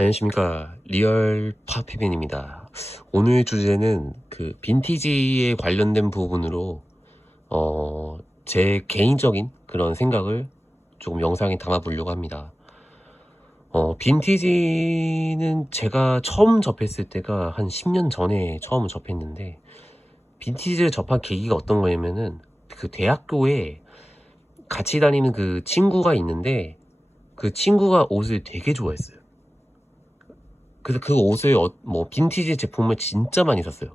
안녕하십니까. 리얼 파피맨입니다. 오늘 주제는 그 빈티지에 관련된 부분으로 제 개인적인 그런 생각을 조금 영상에 담아보려고 합니다. 빈티지는 제가 처음 접했을 때가 한 10년 전에 처음 접했는데, 빈티지를 접한 계기가 어떤 거냐면은 그 대학교에 같이 다니는 그 친구가 있는데, 그 친구가 옷을 되게 좋아했어요. 그래서 그 옷을 뭐 빈티지 제품을 진짜 많이 샀어요.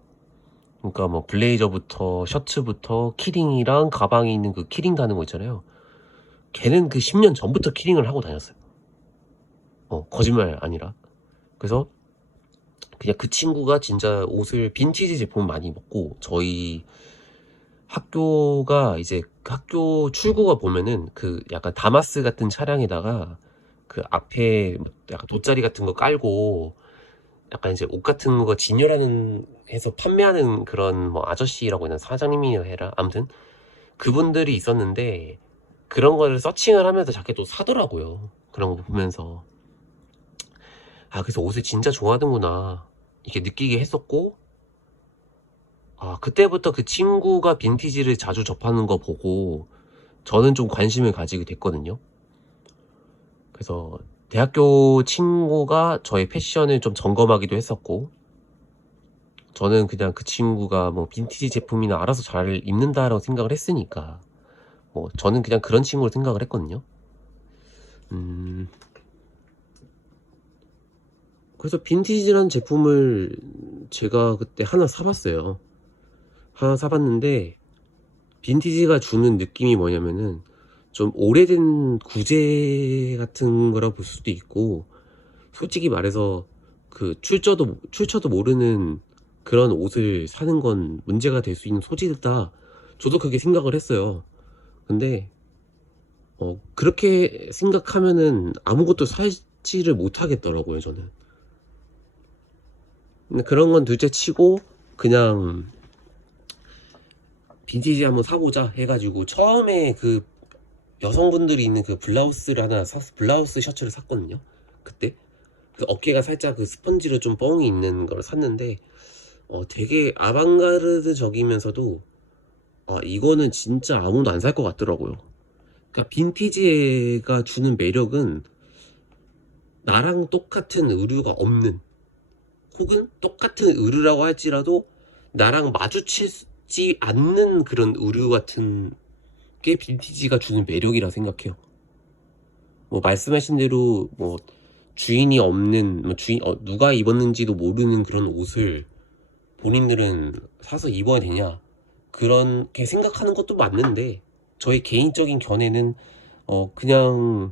그러니까 뭐 블레이저부터 셔츠부터 키링이랑 가방에 있는 그 키링 다는 거 있잖아요. 걔는 그 10년 전부터 키링을 하고 다녔어요. 거짓말 아니라. 그래서 그냥 그 친구가 진짜 옷을 빈티지 제품 많이 입었고, 저희 학교가 이제 학교 출구가 보면은 그 약간 다마스 같은 차량에다가 그 앞에 약간 돗자리 같은 거 깔고 약간 이제 옷 같은 거 진열하는 해서 판매하는 그런 뭐 아저씨라고 해야 되나, 사장님이라 해라, 아무튼 그분들이 있었는데, 그런 거를 서칭을 하면서 자켓도 사더라고요. 그런 거 보면서 그래서 옷을 진짜 좋아하는구나 이렇게 느끼게 했었고, 그때부터 그 친구가 빈티지를 자주 접하는 거 보고 저는 좀 관심을 가지게 됐거든요. 그래서 대학교 친구가 저의 패션을 좀 점검하기도 했었고, 저는 그냥 그 친구가 뭐 빈티지 제품이나 알아서 잘 입는다라고 생각을 했으니까, 저는 그냥 그런 친구로 생각을 했거든요. 그래서 빈티지라는 제품을 제가 그때 하나 사봤어요. 하나 사봤는데, 빈티지가 주는 느낌이 뭐냐면은 좀 오래된 구제 같은 거라 볼 수도 있고, 솔직히 말해서 그 출처도 모르는 그런 옷을 사는 건 문제가 될 수 있는 소지다, 저도 그렇게 생각을 했어요. 근데 그렇게 생각하면은 아무것도 사지를 못하겠더라고요, 저는. 근데 그런 건 둘째 치고 그냥 빈티지 한번 사보자 해가지고 처음에 그 여성분들이 입는 그 블라우스를 하나 블라우스 셔츠를 샀거든요. 그때 그 어깨가 살짝 그 스펀지로 좀 뻥이 있는 걸 샀는데, 되게 아방가르드적이면서도 이거는 진짜 아무도 안 살 것 같더라고요. 그러니까 빈티지가 주는 매력은 나랑 똑같은 의류가 없는, 혹은 똑같은 의류라고 할지라도 나랑 마주치지 않는 그런 의류 같은 게 빈티지가 주는 매력이라 생각해요. 뭐 말씀하신 대로 뭐 주인이 없는, 뭐 누가 입었는지도 모르는 그런 옷을 본인들은 사서 입어야 되냐, 그렇게 생각하는 것도 맞는데, 저의 개인적인 견해는 그냥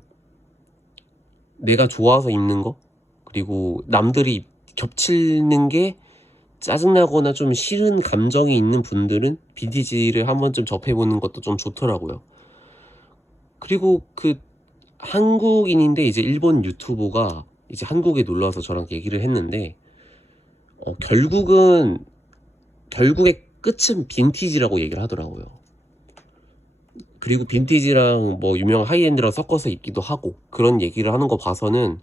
내가 좋아서 입는 거, 그리고 남들이 겹치는 게 짜증나거나 좀 싫은 감정이 있는 분들은 빈티지를 한 번쯤 접해보는 것도 좀 좋더라고요. 그리고 그 한국인인데 이제 일본 유튜버가 이제 한국에 놀러와서 저랑 얘기를 했는데, 결국의 끝은 빈티지라고 얘기를 하더라고요. 그리고 빈티지랑 뭐 유명한 하이엔드랑 섞어서 입기도 하고, 그런 얘기를 하는 거 봐서는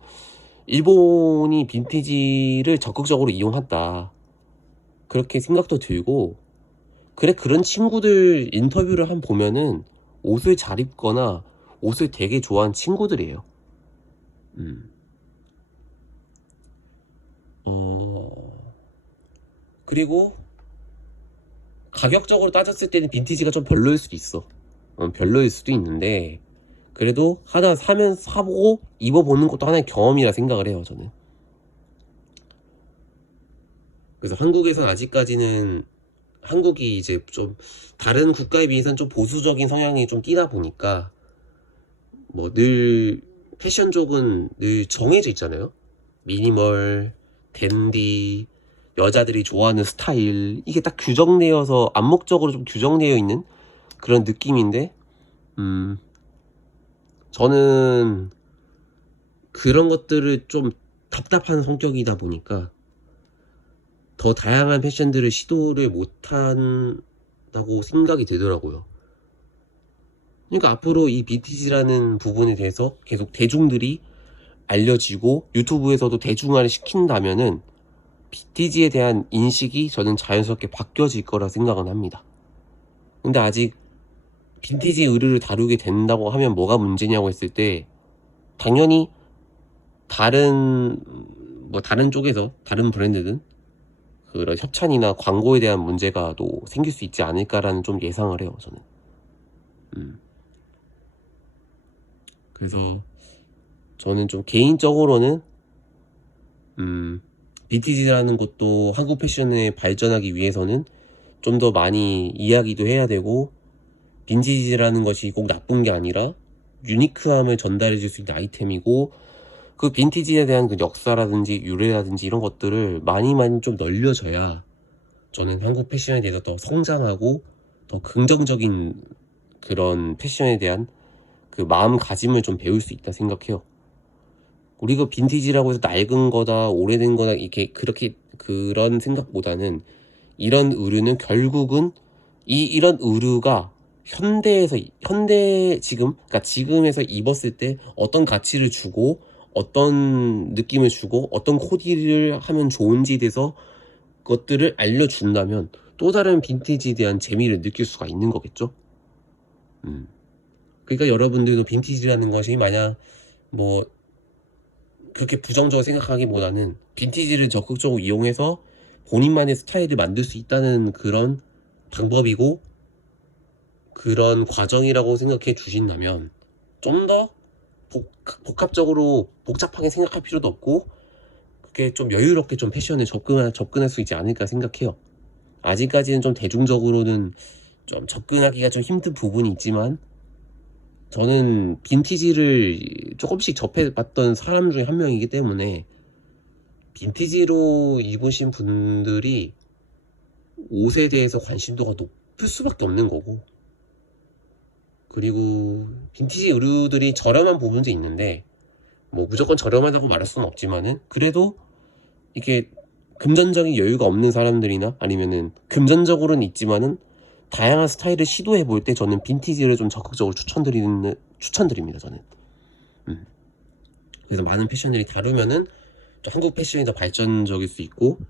일본이 빈티지를 적극적으로 이용한다, 그렇게 생각도 들고, 그래, 그런 친구들 인터뷰를 한 보면은 옷을 잘 입거나 옷을 되게 좋아하는 친구들이에요. 음. 그리고 가격적으로 따졌을 때는 빈티지가 좀 별로일 수도 있어. 별로일 수도 있는데, 그래도 하나 사보고 입어보는 것도 하나의 경험이라 생각을 해요, 저는. 그래서 한국에서 아직까지는, 한국이 이제 좀 다른 국가에 비해서는 좀 보수적인 성향이 좀 띄다 보니까, 뭐 늘 패션 쪽은 늘 정해져 있잖아요. 미니멀, 댄디, 여자들이 좋아하는 스타일, 이게 딱 규정되어서 암묵적으로 좀 규정되어 있는 그런 느낌인데, 저는 그런 것들을 좀 답답한 성격이다 보니까 더 다양한 패션들을 시도를 못한다고 생각이 되더라고요. 그러니까 앞으로 이 BTS라는 부분에 대해서 계속 대중들이 알려지고 유튜브에서도 대중화를 시킨다면은 빈티지에 대한 인식이 저는 자연스럽게 바뀌어질 거라 생각은 합니다. 근데 아직 빈티지 의류를 다루게 된다고 하면 뭐가 문제냐고 했을 때, 당연히 다른 쪽에서 다른 브랜드든 그런 협찬이나 광고에 대한 문제가 또 생길 수 있지 않을까라는 좀 예상을 해요, 저는. 그래서 저는 좀 개인적으로는 빈티지라는 것도 한국 패션에 발전하기 위해서는 좀 더 많이 이야기도 해야 되고, 빈티지라는 것이 꼭 나쁜 게 아니라 유니크함을 전달해 줄 수 있는 아이템이고, 그 빈티지에 대한 그 역사라든지 유래라든지 이런 것들을 많이 좀 널려져야 저는 한국 패션에 대해서 더 성장하고 더 긍정적인 그런 패션에 대한 그 마음가짐을 좀 배울 수 있다 생각해요. 우리가 빈티지라고 해서 낡은 거다, 오래된 거다, 이렇게 그렇게 그런 생각보다는, 이런 의류는 결국은 이런 의류가 그러니까 지금에서 입었을 때 어떤 가치를 주고 어떤 느낌을 주고 어떤 코디를 하면 좋은지에 대해서 것들을 알려준다면 또 다른 빈티지에 대한 재미를 느낄 수가 있는 거겠죠. 그러니까 여러분들도 빈티지라는 것이 마냥 뭐 그렇게 부정적으로 생각하기보다는 빈티지를 적극적으로 이용해서 본인만의 스타일을 만들 수 있다는 그런 방법이고 그런 과정이라고 생각해 주신다면, 좀 더 복합적으로 복잡하게 생각할 필요도 없고 그게 좀 여유롭게 좀 패션에 접근할 수 있지 않을까 생각해요. 아직까지는 좀 대중적으로는 좀 접근하기가 좀 힘든 부분이 있지만, 저는 빈티지를 조금씩 접해봤던 사람 중에 한 명이기 때문에 빈티지로 입으신 분들이 옷에 대해서 관심도가 높을 수밖에 없는 거고, 그리고 빈티지 의류들이 저렴한 부분도 있는데 뭐 무조건 저렴하다고 말할 수는 없지만은, 그래도 이게 금전적인 여유가 없는 사람들이나 아니면은 금전적으로는 있지만은 다양한 스타일을 시도해 볼 때 저는 빈티지를 좀 적극적으로 추천드립니다, 저는. 그래서 많은 패션들이 다루면은 좀 한국 패션이 더 발전적일 수 있고,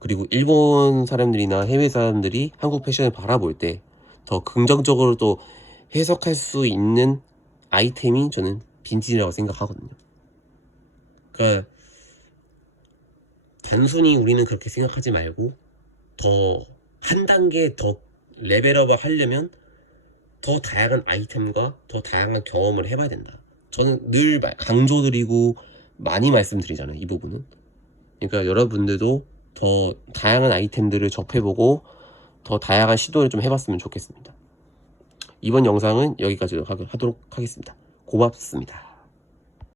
그리고 일본 사람들이나 해외 사람들이 한국 패션을 바라볼 때 더 긍정적으로 또 해석할 수 있는 아이템이 저는 빈티지라고 생각하거든요. 그러니까 단순히 우리는 그렇게 생각하지 말고 더 한 단계 더 레벨업을 하려면 더 다양한 아이템과 더 다양한 경험을 해봐야 된다. 저는 늘 강조드리고 많이 말씀드리잖아요, 이 부분은. 그러니까 여러분들도 더 다양한 아이템들을 접해보고 더 다양한 시도를 좀 해봤으면 좋겠습니다. 이번 영상은 여기까지 하도록 하겠습니다. 고맙습니다.